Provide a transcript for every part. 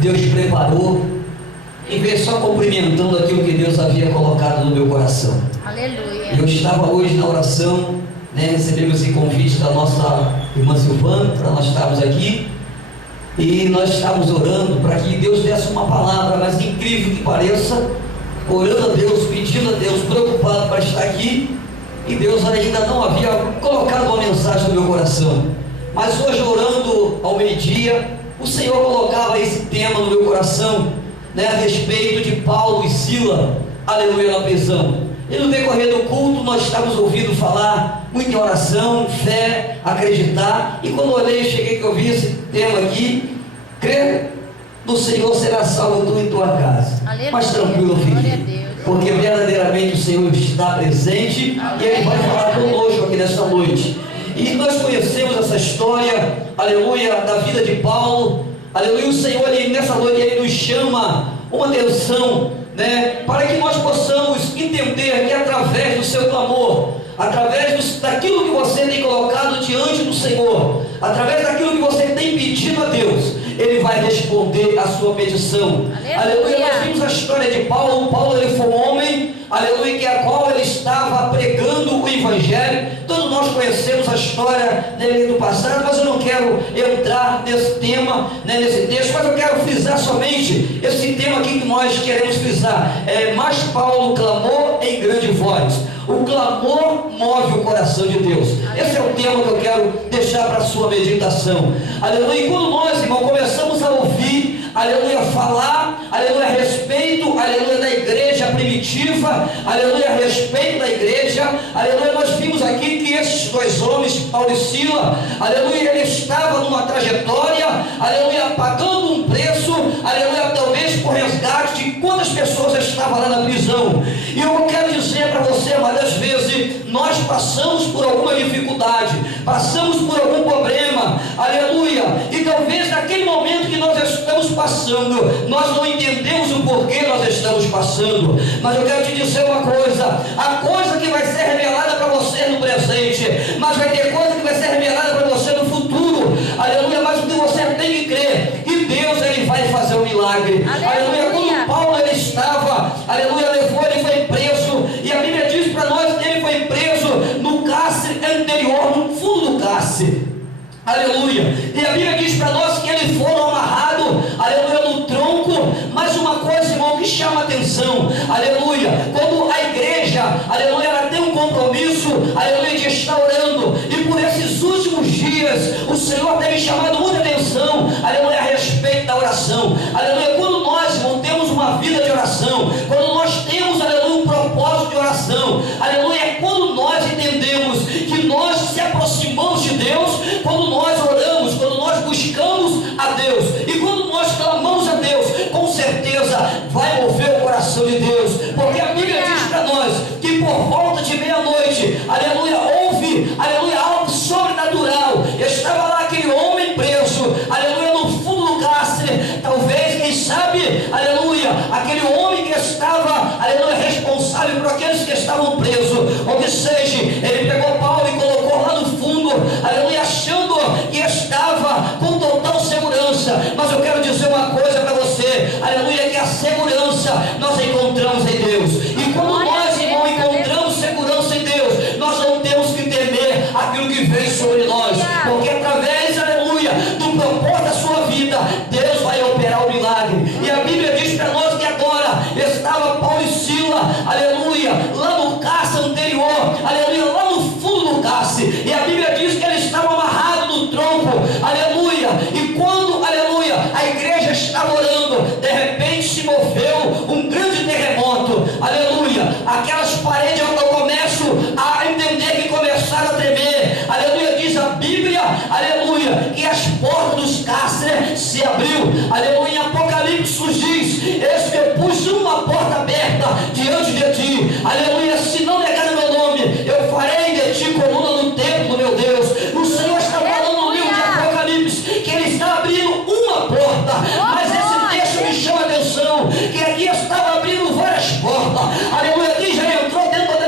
Deus preparou, e veio só cumprimentando aquilo que Deus havia colocado no meu coração. Aleluia. Eu estava hoje na oração, recebemos esse convite da nossa irmã Silvana para nós estarmos aqui, e nós estávamos orando para que Deus desse uma palavra, mas incrível que pareça, orando a Deus, pedindo a Deus, preocupado para estar aqui, e Deus ainda não havia colocado uma mensagem no meu coração. Mas hoje, orando ao meio-dia, o Senhor colocava esse tema no meu coração, a respeito de Paulo e Sila, aleluia, na prisão. E no decorrer do culto nós estávamos ouvindo falar muito em oração, fé, acreditar, e quando olhei, cheguei que eu vi esse tema aqui: crer no Senhor, será salvo tu e tua casa. Aleluia. Mas tranquilo, filho, porque verdadeiramente o Senhor está presente. Amém. E Ele vai falar conosco aqui nesta noite. E nós conhecemos essa história, aleluia, da vida de Paulo, aleluia. O Senhor, nessa noite, Ele nos chama uma atenção, para que nós possamos entender que através do seu clamor, através daquilo que você tem colocado diante do Senhor, através daquilo que você tem pedido a Deus, Ele vai responder a sua petição. Aleluia. Nós vimos a história de Paulo. Paulo, ele foi um homem, aleluia, que a qual ele estava pregando o Evangelho. Todos nós conhecemos a história dele do passado, mas eu não quero entrar nesse tema, nesse texto, mas eu quero frisar somente esse tema aqui que nós queremos frisar. Mas Paulo clamou em grande voz. O clamor move o coração de Deus. Esse é o tema que eu quero deixar para a sua meditação. Aleluia. E quando nós, irmão, começamos a ouvir, aleluia, falar, aleluia, a respeito, aleluia, da igreja primitiva, aleluia, a respeito da igreja, aleluia, nós vimos aqui que esses dois homens, Paulo e Sila, aleluia, ele estava numa trajetória, aleluia, pagando um preço, aleluia, talvez por resgate de quantas pessoas estavam lá na prisão. E eu quero dizer para você, várias vezes nós passamos por alguma dificuldade, passamos por algum problema, aleluia, e talvez naquele momento que nós estamos passando, nós não entendemos o porquê nós estamos passando. Mas eu quero te dizer uma coisa: a coisa que vai ser revelada para você no presente, mas vai ter coisa que vai ser revelada para você no futuro, aleluia. Mas o que você tem que crer, que Deus, Ele vai fazer um milagre, aleluia. Quando Paulo, ele estava, aleluia, ele foi preso, e a Bíblia diz para nós que ele foi preso no cárcere anterior, no fundo do cárcere, aleluia. E a Bíblia diz para nós que ele foi amarrado, aleluia, no tronco. Mas uma coisa, irmão, que chama atenção, aleluia, quando a igreja, aleluia, ela tem um compromisso, aleluia, de estar orando, e por esses últimos dias o Senhor tem me chamado muita atenção, aleluia, a respeito da oração, aleluia. Quando nós, irmão, temos uma vida de oração, quando nós temos, aleluia, um propósito de oração, aleluia, é quando nós entendemos que nós se aproximamos de Deus, quando nós oramos, quando nós buscamos a Deus, e quando nós clamamos a Deus, com certeza vai mover o coração de Deus, porque a Bíblia diz para nós que por volta de meia-noite, aleluia, houve, aleluia, algo sobrenatural. Estava lá aquele homem preso, aleluia, no fundo do cárcere, talvez, quem sabe, aleluia, aquele homem que estava, aleluia, responsável por aqueles que estavam presos, ou seja, ele pegou Paulo e colocou lá no fundo, aleluia, achando que estava com total segurança. Mas eu quero dizer uma coisa para você, aleluia, que a segurança nós encontramos em Deus. E quando nós, irmão, encontramos segurança em Deus, nós não temos que temer aquilo que vem sobre nós, porque através, aleluia, do propósito da sua vida, Deus vai operar o milagre. E a Bíblia diz para nós que agora estava Paulo e Sila, aleluia, lá no cárcere anterior, aleluia, lá no fundo do cárcere, e a Bíblia diz que eles estavam amarrados no tronco, aleluia. E quando, aleluia, a igreja estava orando, de repente se moveu um grande terremoto, aleluia. Aquelas paredes, eu começo a entender que começaram a tremer, aleluia. Diz a Bíblia, aleluia, que as portas dos cárceres se abriu, aleluia. Em Apocalipse diz: eis que eu pus uma porta aberta diante de ti, aleluia. Se não negar o meu nome, eu farei de ti coluna no templo, meu Deus. O Senhor está falando no livro de Apocalipse que Ele está abrindo uma porta, mas esse texto me chama a atenção, que aqui estava abrindo várias portas, aleluia. Quem já entrou dentro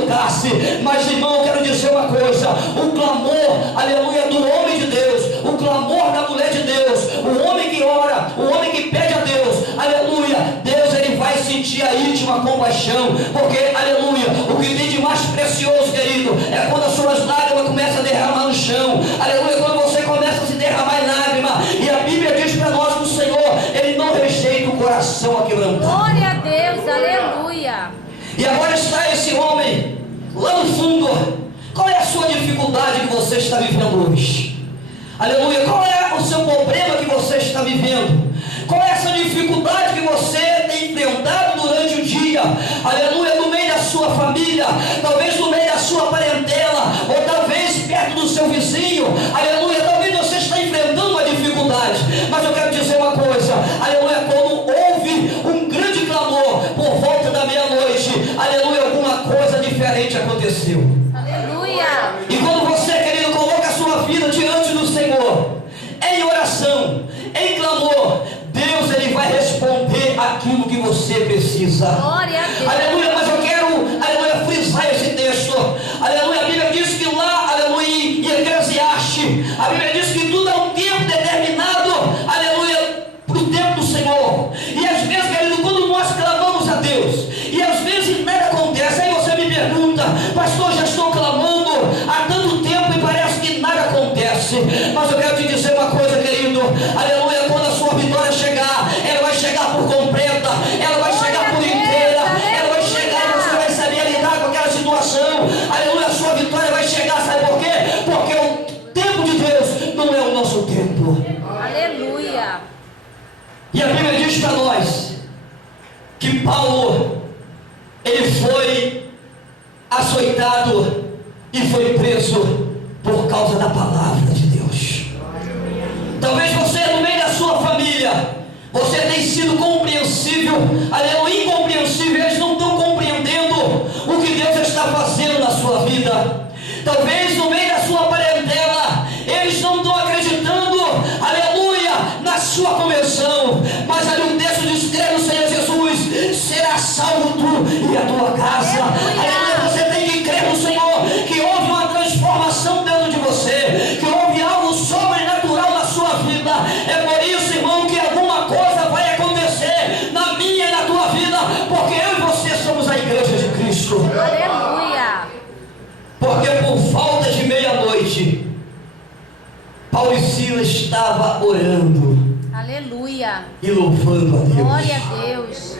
do Cássio. Mas, irmão, eu quero dizer uma coisa: o clamor, aleluia, do homem de Deus, o clamor da mulher de Deus, o homem que ora, o homem que pede a Deus, aleluia, Deus, ele vai sentir a íntima compaixão, porque, aleluia, o que tem de mais precioso, querido, é quando as suas lágrimas começam a derramar no chão, aleluia, quando você começa a se derramar em lágrima. E a Bíblia diz para nós que o Senhor, ele não rejeita o coração aquebrantado. Glória a Deus, aleluia. E agora está esse homem lá no fundo. Qual é a sua dificuldade que você está vivendo hoje? Aleluia. Qual é o seu problema que você está vivendo? Qual é essa dificuldade que você tem enfrentado durante o dia? Aleluia. No meio da sua família, talvez no meio da sua parentela, ou talvez perto do seu vizinho. Aleluia. Talvez você está enfrentando uma dificuldade. Mas eu quero dizer uma coisa. Aleluia. Quando houve um grande clamor por volta da meia-noite, aleluia, alguma coisa diferente aconteceu. Aleluia. E quando você, querido, coloca a sua vida diante do Senhor, em oração, em clamor, Deus, ele vai responder aquilo que você precisa. Glória a Deus. Aleluia. Mas eu quero, aleluia, frisar esse texto. Aleluia. A Bíblia diz que lá, aleluia, em Eclesiastes, a Bíblia diz que tudo é um tempo determinado, aleluia, para o tempo do Senhor. E às vezes, querido, quando nós clamamos a Deus, e às vezes nada acontece, aí você me pergunta: pastor, já estou clamando há tanto tempo e parece que nada acontece. Mas eu quero te dizer uma coisa, querido, aleluia, quando a sua vitória chegar, ela vai chegar por completa, ela vai chegar por inteira, ela vai chegar e você vai saber lidar com aquela situação. Aleluia, a sua vitória vai chegar, sabe por quê? Porque o tempo de Deus não é o nosso tempo. Aleluia. E a Bíblia diz para nós que Paulo, ele foi açoitado e foi preso por causa da palavra de Deus. Talvez você, no meio da sua família, você tenha sido compreensível, aleluia, incompreensível. Eles não estão compreendendo o que Deus está fazendo na sua vida. Talvez no meio da sua parentela, eles não estão acreditando, aleluia, na sua conversão. Mas ali o texto diz: crê no Senhor Jesus, será salvo tu e a tua casa. Aleluia. Você tem que crer no Senhor, que houve uma transformação dentro de você, que houve algo sobrenatural na sua vida. É por isso, irmão, que alguma coisa vai acontecer na minha e na tua vida, porque eu e você somos a igreja de Cristo. Aleluia. Porque por falta de meia-noite, Paulo e Silas estavam orando Aleluia. e louvando a Deus. Glória a Deus.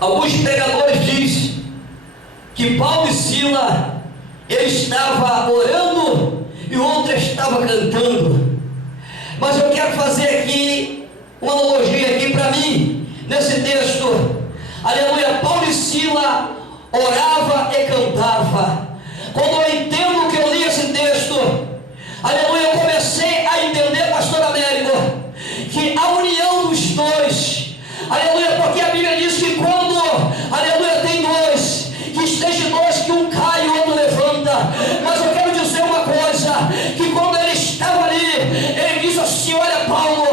Alguns pregadores dizem que Paulo e Silas, eles estavam orando e o outro estava cantando. Mas eu quero fazer aqui uma analogia aqui para mim, nesse texto. Aleluia. Paulo e Silas orava e cantava. Quando eu entendo que eu li esse texto, aleluia, eu comecei a entender, pastor Américo, que a união dos dois, aleluia, porque a Bíblia diz que quando, aleluia, tem dois, que esteja dois, que um cai e o outro levanta. Mas eu quero dizer uma coisa, que quando ele estava ali, ele disse assim: olha Paulo,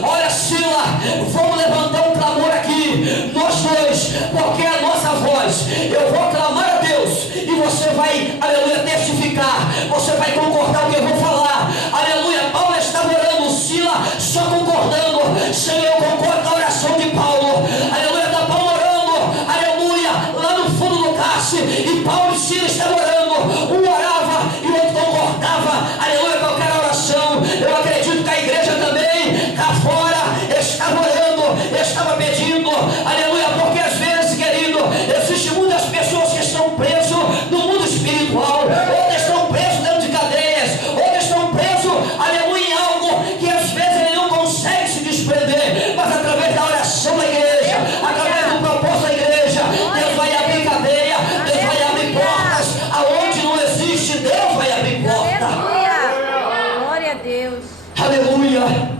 olha Sila, vamos levantar um clamor aqui, nós dois, porque a nossa voz, eu vou clamar a Deus, e você vai, aleluia, testificar, você vai concordar com o que eu vou falar. Aleluia. Paulo estava orando, Sila só concordando. Senhor, eu concordo com a oração de Paulo. Aleluia. Está Paulo orando, aleluia, lá no fundo do cálice, e Paulo e Sila estavam orando. Um orava e o outro concordava, aleluia, com aquela oração. Eu acredito que a igreja também, cá fora, estava orando, estava pedindo, aleluia, porque às vezes, querido, existem muitas pessoas que estão presas no mundo espiritual, outras estão presas dentro de cadeias, outras estão presas, aleluia, em algo que às vezes ele não consegue se desprender, mas através da oração da igreja, através do propósito da igreja, Deus vai abrir cadeia, Deus vai abrir portas, aonde não existe, Deus vai abrir porta. Aleluia. Glória a Deus. Aleluia.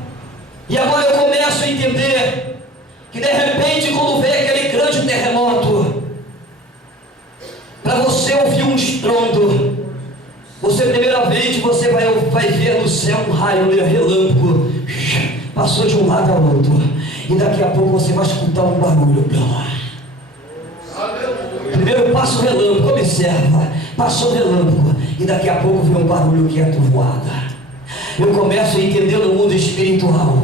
E agora eu começo a entender que de repente, quando vê aquele grande terremoto, para você ouvir um estrondo, você primeiramente você vai ver no céu um raio, relâmpago, passou de um lado ao outro, e daqui a pouco você vai escutar um barulho. Eu passo relâmpago, observa, passou relâmpago, e daqui a pouco vem um barulho que é trovoada. Eu começo a entender no mundo espiritual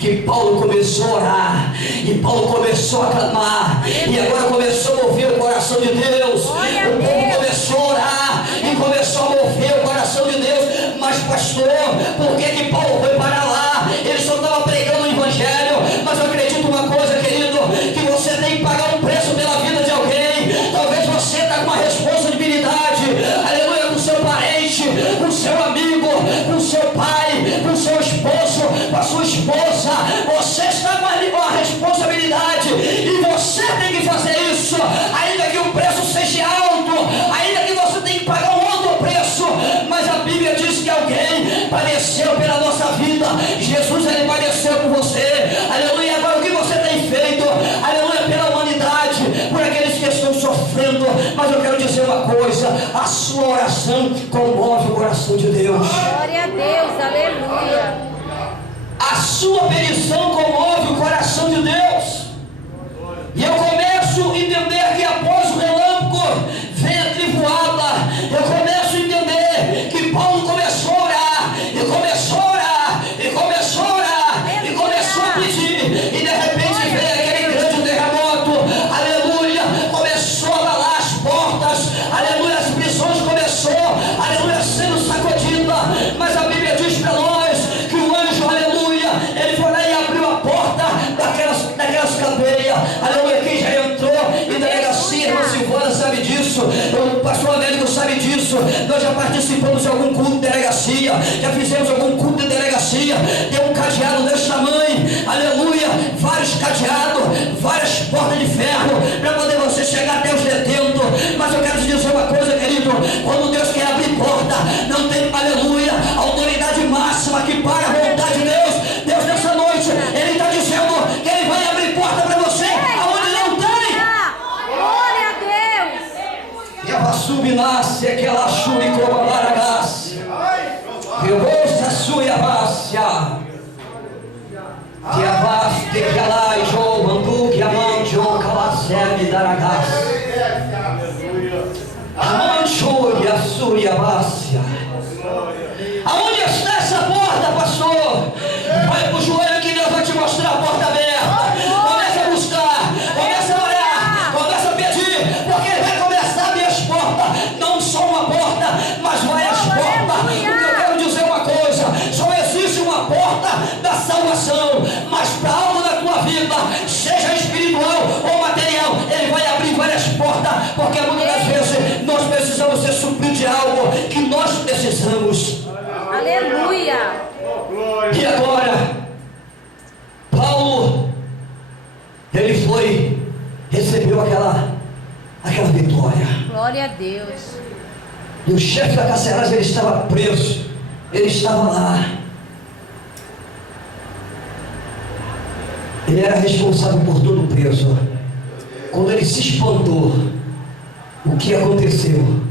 que Paulo começou a orar, e Paulo começou a clamar, e agora começou a mover o coração de Deus. O povo começou a orar e começou a mover o coração de Deus. Mas pastor, por que Paulo foi para lá? Ele só estava pregando o evangelho. Mas eu acredito uma coisa, querido, que você tem que pagar um preço pela vida de alguém. Talvez você está com uma responsabilidade, aleluia, com seu parente, com seu amigo, com seu pai, com seu esposo, com a sua esposa. Você está com a responsabilidade, e você tem que fazer isso, ainda que o preço seja alto, ainda que você tenha que pagar um alto preço. Mas a Bíblia diz que alguém padeceu pela nossa vida. Jesus, ele padeceu por você, aleluia. Agora o que você tem feito, aleluia, pela humanidade, por aqueles que estão sofrendo? Mas eu quero dizer uma coisa: a sua oração comove o coração de Deus. Glória a Deus, aleluia. A sua petição comove o coração de Deus. E eu começo a entender que após o relâmpago vem a trivoada. Eu começo a entender que Paulo começou a orar, e começou a orar, e começou a orar, e começou a pedir, e de repente veio aquele grande terremoto, aleluia, começou a abalar as portas, aleluia, as prisões começou, aleluia, sendo sacudida. Mas a Bíblia diz para nós que o anjo, aleluia, ele foi lá e abriu a porta daquelas cadeias, aleluia. Quem já entrou em delegacia, irmã Silvana sabe disso, o pastor Américo sabe disso. Nós já participamos de algum culto de delegacia, já fizemos algum culto de delegacia. Tem um cadeado desse tamanho, aleluia, vários cadeados, várias portas de ferro, para poder você chegar até os detentos. Mas eu quero te dizer uma coisa, querido: quando Deus quer abrir porta, não tem, aleluia, autoridade máxima que para a vontade de Deus. Deus, nessa noite, ele está dizendo que ele vai abrir porta para você aonde não tem. Glória a Deus. E a vassubi nasce aquela churi como a laragasse. Eu ouço a sua vácia. Que a vaste que a lá e jo mandu que a mão jo calacebe daragasse. A mancho e a sua vácia. Aonde está essa porta, pastor? Vai pro joelho que Deus vai te mostrar a porta aberta. Começa a buscar, começa a orar, começa a pedir, porque ele vai começar a abrir as portas. Não só uma porta, mas várias portas. Porque eu quero dizer uma coisa: só existe uma porta da salvação, mas para algo da tua vida, seja espiritual ou material, ele vai abrir várias portas, porque muitas das vezes nós precisamos ser supridos de algo que nós precisamos. Aleluia. E agora, Paulo, ele recebeu aquela vitória. Glória a Deus. E o chefe da carceragem, ele estava preso, ele estava lá. Ele era responsável por todo o preso. Quando ele se espantou, o que aconteceu?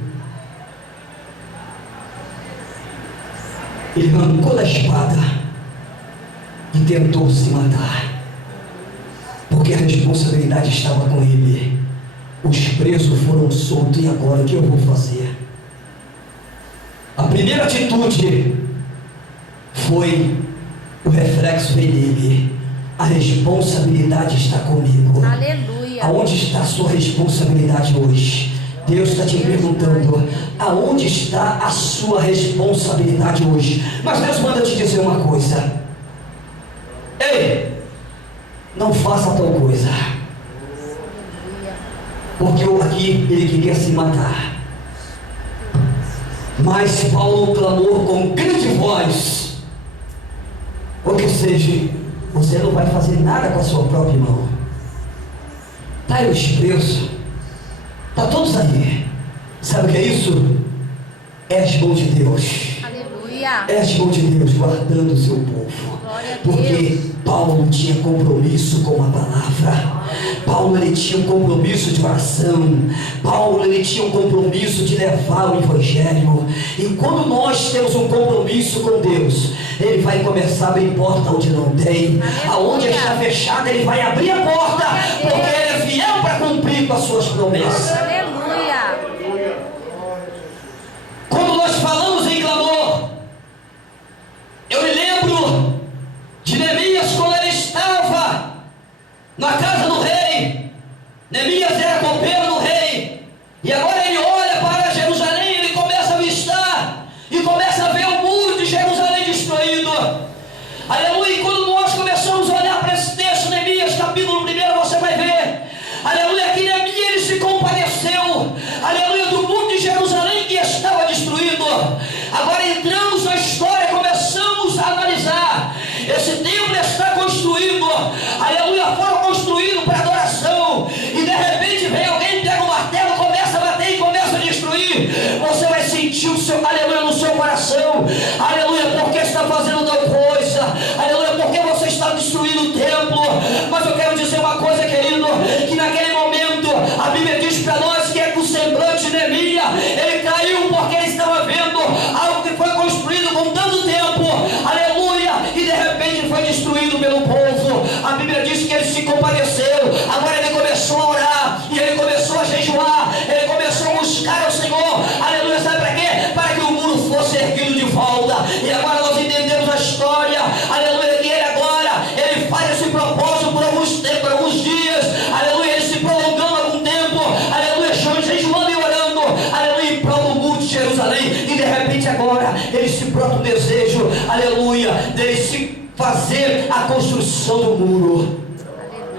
Ele arrancou da espada e tentou se matar, porque a responsabilidade estava com ele. Os presos foram soltos, e agora o que eu vou fazer? A primeira atitude foi o reflexo em ele: a responsabilidade está comigo. Aleluia. Aonde está a sua responsabilidade hoje? Deus está te perguntando: aonde está a sua responsabilidade hoje? Mas Deus manda te dizer uma coisa: ei, não faça tal coisa, porque aqui ele queria se matar. Mas Paulo clamou com grande voz, ou que seja, você não vai fazer nada com a sua própria mão. Está aí os presos, está todos aí. Sabe o que é isso? É as mãos de Deus. Aleluia. É as mãos de Deus guardando o seu povo. Glória a Porque Deus. Paulo tinha compromisso com a palavra. Paulo, ele tinha um compromisso de oração. Paulo, ele tinha um compromisso de levar o evangelho. E quando nós temos um compromisso com Deus, ele vai começar a abrir porta onde não tem. Aonde está fechada, ele vai abrir a porta, porque ele é fiel para cumprir com as suas promessas. Aleluia. e começa a ver o muro de Jerusalém destruído. Aleluia. E quando nós começamos a olhar para esse texto, Neemias capítulo 1, você vai ver, aleluia, que Neemias ele se compadeceu, aleluia, do muro de Jerusalém que estava destruído. Agora entramos na história, começamos a analisar. Esse templo está construído, aleluia, foram construídos para adoração, e de repente vem alguém, pega um martelo, começa a bater e começa a destruir. Você vai sentir o seu, aleluia, no seu coração, aleluia, porque está fazendo tal coisa, aleluia, porque você está destruindo o templo. Mas eu quero dizer uma coisa, querido, que naquele momento a Bíblia diz para nós que é que o semblante de Neemias, ele caiu porque ele estava vendo algo que foi construído com tanto tempo, aleluia, e de repente foi destruído pelo povo. A Bíblia diz que ele se compadeceu. Agora ele começou a orar, e ele começou a jejuar, ele começou a buscar ao Senhor, aleluia, sabe para quê? Para que o muro fosse erguido de volta. E agora nós entendemos a história, aleluia, que ele agora, ele faz esse propósito por alguns tempos, por alguns dias, aleluia, ele se prolongando algum tempo, aleluia, jejuando e orando, aleluia, em prol do muro de Jerusalém. E de repente agora ele se brota um desejo, aleluia, dele se fazer a construção do muro.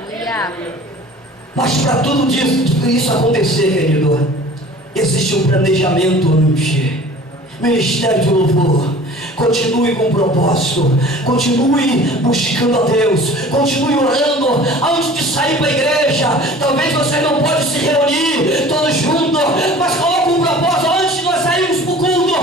Aleluia. Mas para tudo isso acontecer, querido, existe um planejamento antes. Ministério de louvor, continue com o propósito, continue buscando a Deus, continue orando. Antes de sair para a igreja, talvez você não pode se reunir todos juntos, mas coloque um propósito. Antes de nós sairmos para o culto,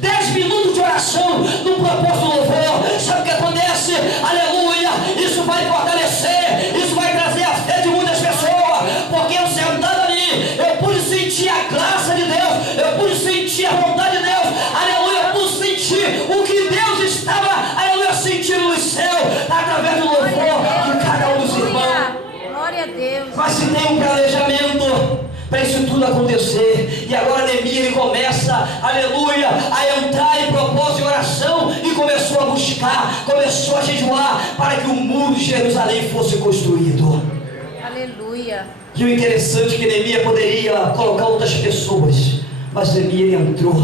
10 minutos de oração no propósito do louvor. Sabe o que acontece? Aleluia, isso vai fortalecer, isso vai trazer a fé de muitas pessoas, porque eu sentado ali, eu pude sentir a graça de Deus, eu pude sentir a vontade de Deus, aleluia, eu pude sentir o que Deus estava, aleluia, sentindo no céu, através do louvor de cada um dos irmãos. Glória a Deus. Mas se tem um planejamento para isso tudo acontecer, e agora Neemias ele começa, aleluia, a entrar em propósito de oração, e começou a buscar, começou a jejuar, para que o muro de Jerusalém fosse construído. Aleluia. E o interessante é que Neemias poderia colocar outras pessoas, mas Neemias entrou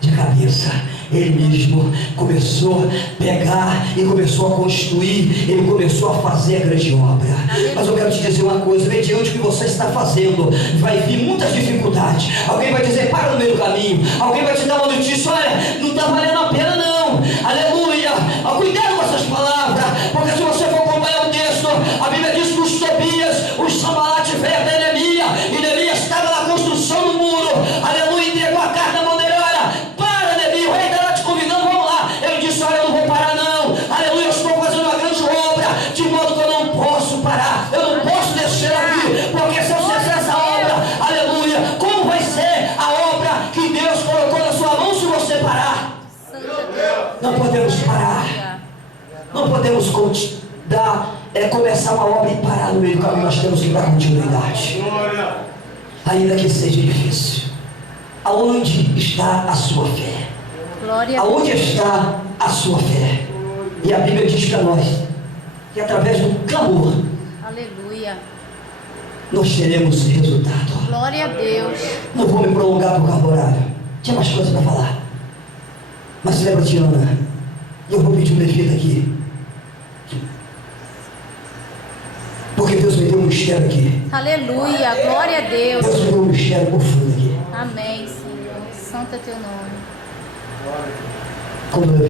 de cabeça. Ele mesmo começou a pegar e começou a construir, ele começou a fazer a grande obra. Mas eu quero te dizer uma coisa, mediante o que você está fazendo, vai vir muitas dificuldades. Alguém vai dizer, para no meio do caminho. Alguém vai te dar uma notícia, olha, não está valendo a pena não. Aleluia. Cuidado com essas palavras, porque se você for acompanhar o texto, a Bíblia diz que os Tobias, os Sambalate veio até Neemias, e Neemias estava na construção do muro, aleluia, entregou a carta na bandeira. Para, Neemias, o rei está lá te convidando, vamos lá. Ele disse, olha, eu não vou parar não, aleluia, eu estou fazendo uma grande obra, de modo que eu não posso parar, eu não posso descer aqui, porque se eu cessar essa obra, aleluia, como vai ser a obra que Deus colocou na sua mão se você parar? Não podemos parar, não podemos começar uma obra e parar no meio do caminho. Nós temos que dar continuidade, ainda que seja difícil. Aonde está a sua fé? Glória. Aonde está a sua fé? E a Bíblia diz para nós que através do clamor Aleluia. nós teremos resultado. Glória a Deus. Não vou me prolongar por causa do horário, tinha mais coisas para falar, mas lembra-te, Ana, e eu vou pedir um defeito aqui, porque Deus me deu um mistério aqui. Aleluia. Glória a Deus. Deus me deu um mistério profundo aqui. Amém, Senhor. Santo é teu nome. Quando eu